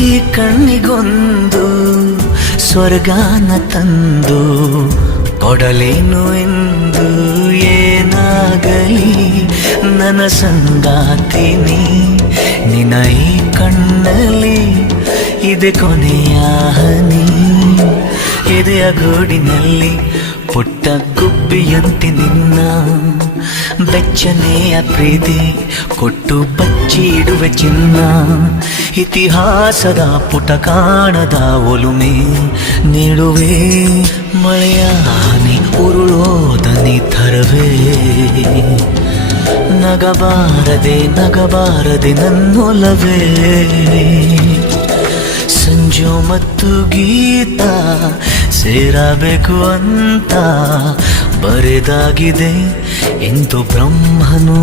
ಈ ಕಣ್ಣಿಗೊಂದು ಸ್ವರ್ಗಾನ ತಂದು ಕೊಡಲೇನು ಎಂದು. ಏನಾಗಲಿ ನನ್ನ ಸಂಗಾತಿನಿ, ನಿನ್ನ ಈ ಕಣ್ಣಲ್ಲಿ ಇದೆ ಕೊನೆಯ ಹನಿ. ಎದೆಯ ಗೂಡಿನಲ್ಲಿ ಪುಟ್ಟ ಗುಬ್ಬಿಯಂತೆ ನಿನ್ನ ಬೆಚ್ಚನೆಯ ಪ್ರೀತಿ ಕೊಟ್ಟು ಬಚ್ಚಿಡುವೆ ಚಿನ್ನ. ಇತಿಹಾಸದ ಪುಟ ಕಾಣದ ಒಲುಮೆ ನೀಡುವೆ, ಮಳೆಯ ಹನಿ ಉರುಳೋದನಿ ಥರವೇ. ನಗಬಾರದೆ ನಗಬಾರದೆ ನನ್ನೊಲವೇ. ಸಂಜು ಮತ್ತು ಗೀತ ಸೇರಬೇಕು ಅಂತ ಬರೆದಾಗಿದೆ ಎಂದು ಬ್ರಹ್ಮನು.